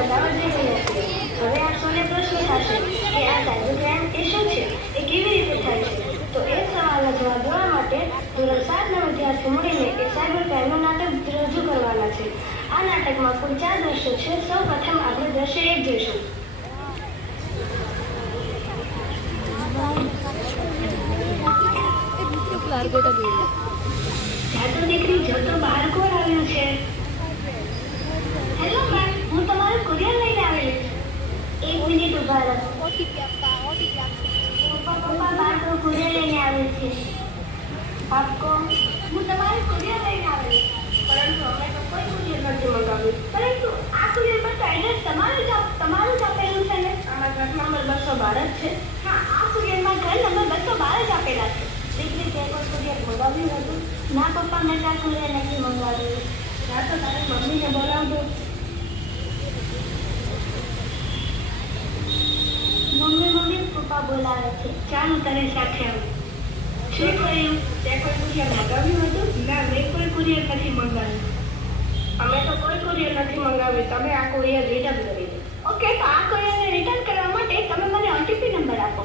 બતાવવા જઈ રહ્યા છીએ. હવે આપને પ્રશ્ન થશે કે આ સાયબર ક્રાઇમ એ શું છે, એ કેવી રીતે થાય છે? તો એ સવાલના જવાબ દેવા માટે ધોરણ 7ના વિદ્યાર્થીઓ મળીને એ સાયબર ક્રાઇમનું નાટક રજૂ કરવાના છે. આ નાટકમાં કુલ 4 દ્રશ્યો છે. સૌ પ્રથમ આપણે દ્રશ્ય 1 જોઈશું. જાતો દીકરી જતો બહાર કોણ આવ્યું છે? હેલો મેમ, હું તમારું કુરિયર લઈને આવેલી છું. 1 મિનિટ ઉભા રહો. પપ્પા બાળકો કુરિયર લઈને આવે છે. આપકો હું તમારું કુરિયર લઈને આવેલી છું. પરંતુ અમે તો કોઈ કુરિયર નથી મંગાવ્યું. પરંતુ આ કુરિયર પર એડ્રેસ તમારું જ આપેલું છે ને? આમાં ઘર નંબર 212 જ છે. હા, આ કુરિયરમાં ઘર નંબર 212 જ આપેલા છે. દીકરી તે કોઈ કુરિયર મંગાવ્યું હતું? ના પપ્પા, મેં આ કુરિયર નથી મંગાવ્યું. ના તો તારી મમ્મીને બોલાવજો. મમ્મી પપ્પા બોલાવે છે. ચાલ હું તારી સાથે આવું. શું થયું? તે કોઈ કુરિયર મંગાવ્યું હતું? ના, મેં કોઈ કુરિયર નથી મંગાવ્યું. અમે તો કોઈ કુરિયર નથી મંગાવ્યું. તમે આ કુરિયર રિટર્ન કરી દો. ઓકે, તો આ કુરિયરને રિટર્ન કરવા માટે તમે મને ઓટીપી નંબર આપો.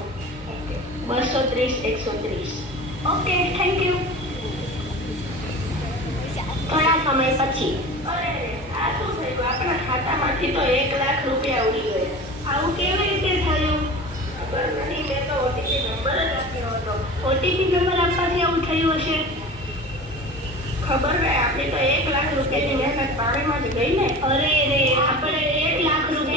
ઓકે, 230 130. Okay, thank you. થોડા સમય પછી. અરે આ શું થયું? આપણા ખાતામાંથી તો 1 લાખ રૂપિયા ઉડી ગયા. આવું કેવી રીતે થયું? ખબર નથી, મેં તો ઓટીપી નંબર જ આપ્યો હતો. ઓટીપી નંબર આપવાથી આવું થયું હશે? ખબર નહીં, આપણી તો 1 લાખ રૂપિયાની મહેનત પાણીમાં જ ગઈ ને. અરે રે, આપણે 1 લાખ રૂપિયા